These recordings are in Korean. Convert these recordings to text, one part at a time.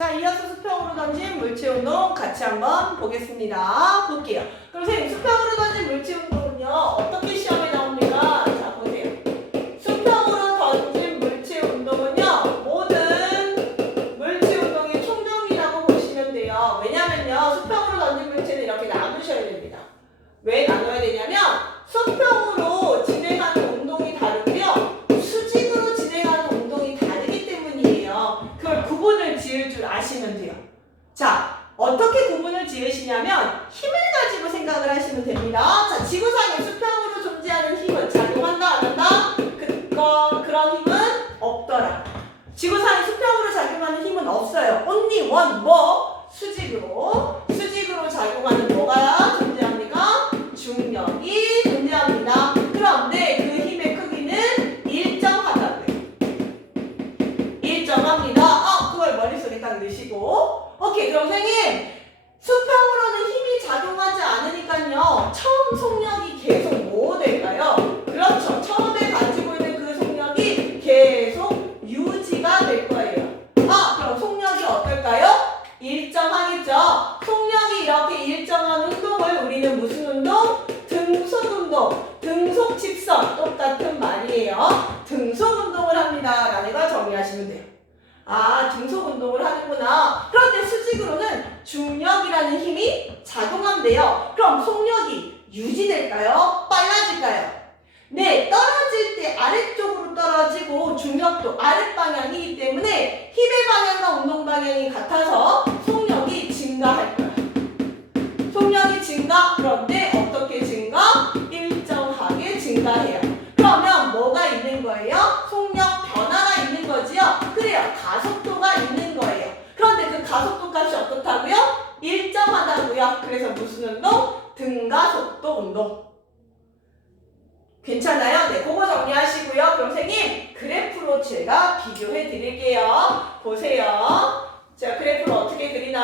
자, 이어서 수평으로 던진 물체 운동 같이 한번 보겠습니다. 볼게요. 그럼 선생님, 수평으로 던진 물체 운동은요, 어떻게 one ball 중속 운동을 하는구나. 그런데 수직으로는 중력이라는 힘이 작용한대요. 그럼 속력이 유지될까요? 빨라질까요? 네, 떨어질 때 아래쪽으로 떨어지고 중력도 아래 방향이기 때문에 힘의 방향과 운동도 거야. 그래서 무슨 운동? 등과 속도 운동. 괜찮아요? 네, 그거 정리하시고요. 그럼 선생님, 그래프로 제가 비교해 드릴게요. 보세요. 자, 그래프를 어떻게 그리나?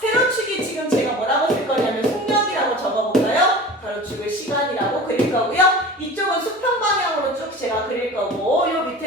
세로축이 지금 제가 뭐라고 쓸 거냐면 속력이라고 적어볼까요? 가로축을 시간이라고 그릴 거고요. 이쪽은 수평 방향으로 쭉 제가 그릴 거고, 요 밑에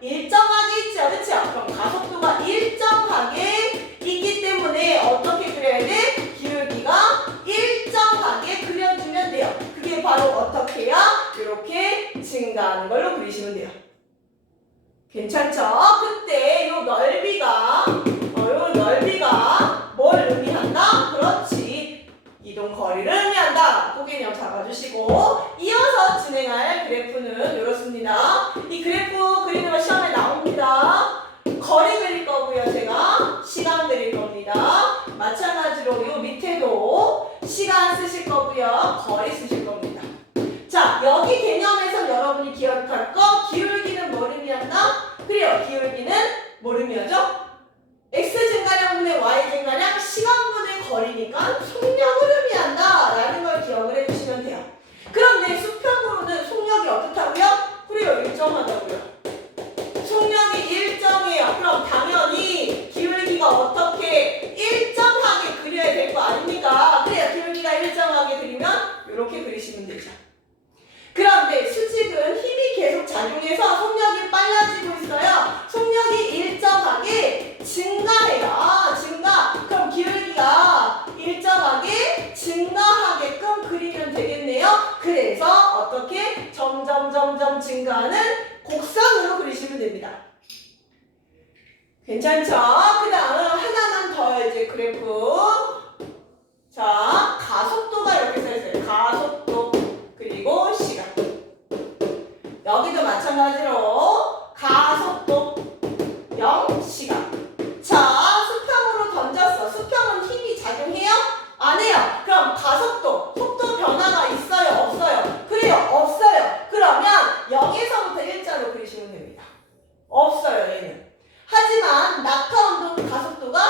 일정하게 있죠. 그렇죠? 그럼 가속도가 일정하게 있기 때문에 어떻게 그려야 돼? 기울기가 일정하게 그려주면 돼요. 그게 바로 어떻게 해요? 이렇게 증가하는 걸로 그리시면 돼요. 괜찮죠? 고개념 잡아주시고 이어서 진행할 그래프는 이렇습니다. 이 그래프 그리는 거 시험에 나옵니다. 거리 그릴 거고요. 제가 시간 그릴 겁니다. 마찬가지로 이 밑에도 시간 쓰실 거고요. 거리 쓰실 겁니다. 자, 여기 개념에서 여러분이 기억할 거 기울기는 모름이었나? 그래요. 기울기는 모름이었죠? 괜찮죠? 그 다음 하나만 더 이제 그래프. 자, 가속도가 이렇게 써 있어요. 가속도. 그리고 시간. 여기도 마찬가지로 가속도 0 시간. 자, 수평으로 던졌어. 수평은 힘이 작용해요? 안 해요. 그럼 가속도, 속도 변화가 있어요? 없어요? 그래요. 없어요. 그러면 0에서부터 일자로 그리시면 됩니다. 없어요, 얘는. 하지만 낙하 운동 가속도가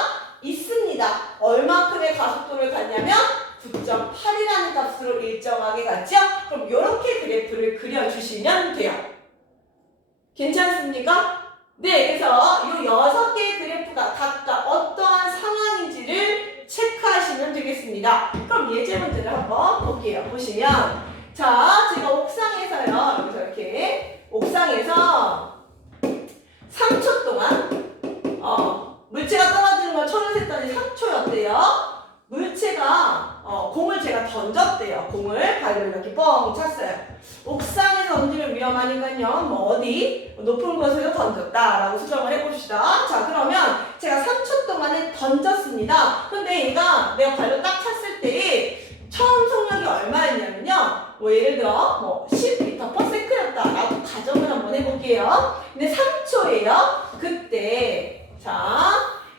있습니다. 얼마큼의 가속도를 갖냐면 9.8이라는 값으로 일정하게 갔죠? 그럼 이렇게 그래프를 그려주시면 돼요. 괜찮습니까? 네, 그래서 이 여섯 개의 그래프가 각각 어떠한 상황인지를 체크하시면 되겠습니다. 그럼 예제 문제를 한번 볼게요. 보시면 자, 제가 옥상에서요. 여기서 이렇게 옥상에서 3초 동안 어, 물체가 떨어지는 걸 초를 셌더니 3초였대요. 물체가 어, 공을 제가 던졌대요. 공을 발로 이렇게 뻥 찼어요. 옥상에서 던지면 위험하니까요. 뭐 어디 높은 곳으로 던졌다라고 수정을 해봅시다. 자 그러면 제가 3초 동안에 던졌습니다. 근데 얘가 내가 발로 딱 찼을 때 처음 속력이 얼마였냐면요. 뭐 예를 들어 뭐 10m/s였다라고 가정을 한번 해볼게요. 근데 3초예요. 그때 자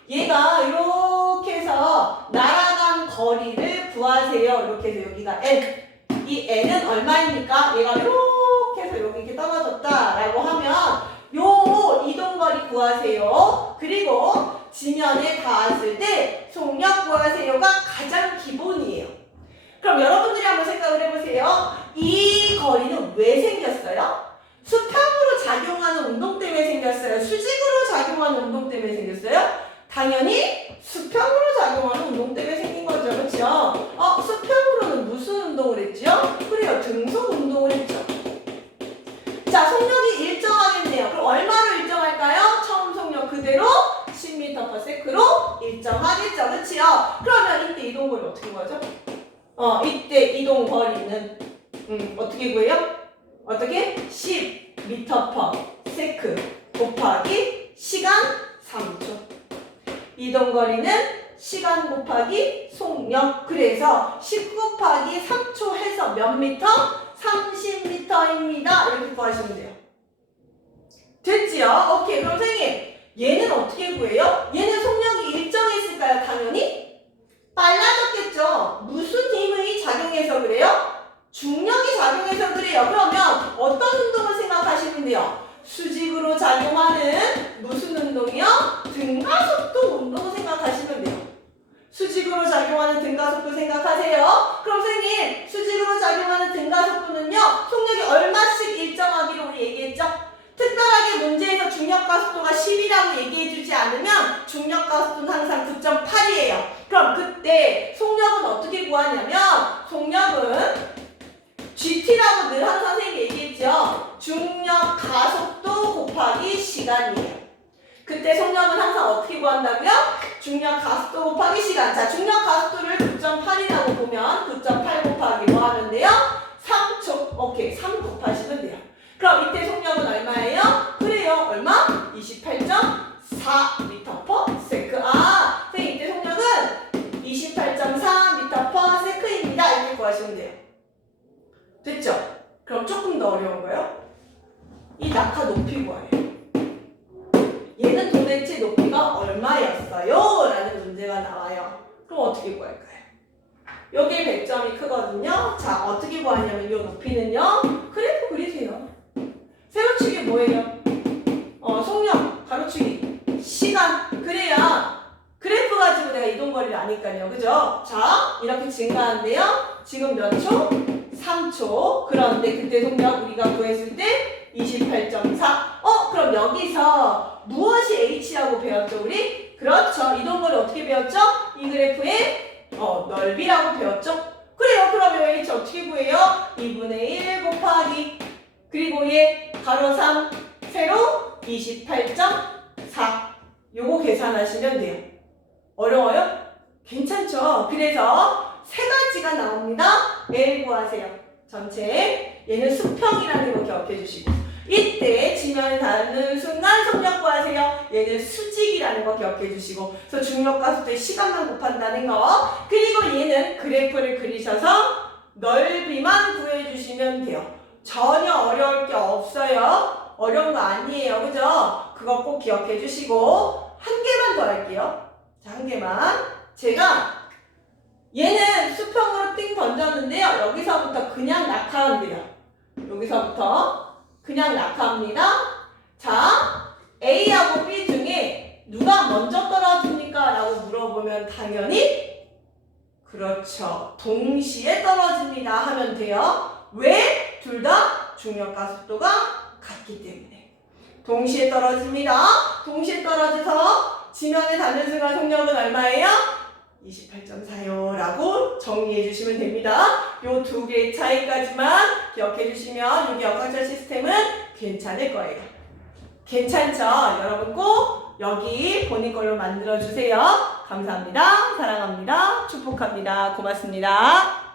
얘가 이렇게 해서 날아간 거리를 구하세요. 이렇게 해서 여기가 n. 이 n은 얼마입니까? 얘가 이렇게 해서 여기 이렇게 떨어졌다라고 하면 요 이동거리 구하세요. 그리고 지면에 닿았을 때 속력 구하세요가 가장 기본이에요. 그럼 여러분들이 한번 생각을 해보세요. 이 거리는 왜 생겼어요? 수평으로 작용하는 운동 때문에 생겼어요? 수직으로 작용하는 운동 때문에 생겼어요? 당연히 수평으로 작용하는 운동 때문에 생긴 거죠. 그렇죠? 어, 수평으로는 무슨 운동을 했죠? 그래요. 등속 운동을 했죠. 자, 속력이 일정하겠네요. 그럼 얼마로 일정할까요? 처음 속력 그대로 10m/s로 일정하겠죠. 그렇지요? 그러면 이때 이동 거리 어떻게 구하죠? 어, 이때 이동 거리는 음, 어떻게 구해요? 어떻게? 10m/s 곱하기 시간 3초. 이동거리는 시간 곱하기 속력. 그래서 10 곱하기 3초 해서 몇 미터? 30m입니다. 이렇게 구하시면 돼요. 됐지요? 오케이. 그럼 선생님, 얘는 어떻게 구해요? 얘는 속력이 일정했을까요? 당연히? 빨라졌겠죠? 무슨 힘의 작용해서 그래요? 중력이 작용해서 그래요. 그러면 어떤 운동을 생각하시면 돼요? 수직으로 작용하는 무슨 운동이요? 등가속도 운동 생각하시면 돼요. 수직으로 작용하는 등가속도 생각하세요. 그럼 선생님, 수직으로 작용하는 등가속도는요, 속력이 얼마씩 일정하기로 우리 얘기했죠? 특별하게 문제에서 중력가속도가 10이라고 얘기해주지 않으면 중력가속도는 항상 9.8이에요. 그럼 그때 속력은 어떻게 구하냐면, 속력은 GT라고 늘 항상 선생님이 얘기했죠. 중력 가속도 곱하기 시간이에요. 그때 속력은 항상 어떻게 구한다고요? 중력 가속도 곱하기 시간. 자, 중력 가속도를 9.8이라고 보면 9.8 곱하기 뭐 하면 돼요? 3초. 오케이. 3 곱하시면 돼요. 그럼 이때 속력은 얼마예요? 그래요. 얼마? 28.4m/s. 아, 선생님 이때 속력은 28.4m/s입니다. 이렇게 구하시면 돼요. 됐죠? 그럼 조금 더 어려운 거요? 이 낙하 높이 구하래요. 얘는 도대체 높이가 얼마였어요? 라는 문제가 나와요. 그럼 어떻게 구할까요? 100점이 크거든요. 자, 어떻게 구하냐면 이 높이는요. 그래프 그리세요. 세로치기 뭐예요? 어, 속력, 가로치기, 시간. 그래야 그래프 가지고 내가 이동거리를 아니까요. 그죠? 자, 이렇게 증가한대요. 지금 몇 초? 3초. 그런데 그때 속력 우리가 구했을 때 28.4. 어, 그럼 여기서 무엇이 h라고 배웠죠, 우리? 그렇죠. 이동거리 어떻게 배웠죠? 이 그래프의 어, 넓이라고 배웠죠? 그래요. 그러면 h 어떻게 구해요? 2분의 1 곱하기 그리고 얘 가로 3 세로 28.4 요거 계산하시면 돼요. 어려워요? 괜찮죠? 그래서 세 가지가 나옵니다. L 구하세요. 전체. 얘는 수평이라는 거 기억해 주시고. 이때 지면에 닿는 순간 속력 구하세요. 얘는 수직이라는 거 기억해 주시고 그래서 중력 가속도의 시간만 곱한다는 거 그리고 얘는 그래프를 그리셔서 넓이만 구해 주시면 돼요. 전혀 어려울 게 없어요. 어려운 거 아니에요. 그죠? 그거 꼭 기억해 주시고 한 개만 더 할게요. 자, 한 개만. 제가 얘는 수평으로 띵 던졌는데요. 여기서부터 그냥 낙하한대요. 여기서부터 그냥 낙하합니다. 자, A하고 B 중에 누가 먼저 떨어집니까? 라고 물어보면 당연히 그렇죠. 동시에 떨어집니다. 하면 돼요. 왜? 둘 다 중력과 속도가 같기 때문에. 동시에 떨어집니다. 동시에 떨어져서 지면에 닿는 순간 속력은 얼마예요? 28.4요 라고 정리해 주시면 됩니다. 요 두 개의 차이까지만 기억해 주시면 여기 역학적 시스템은 괜찮을 거예요. 괜찮죠? 여러분 꼭 여기 본인 걸로 만들어 주세요. 감사합니다. 사랑합니다. 축복합니다. 고맙습니다.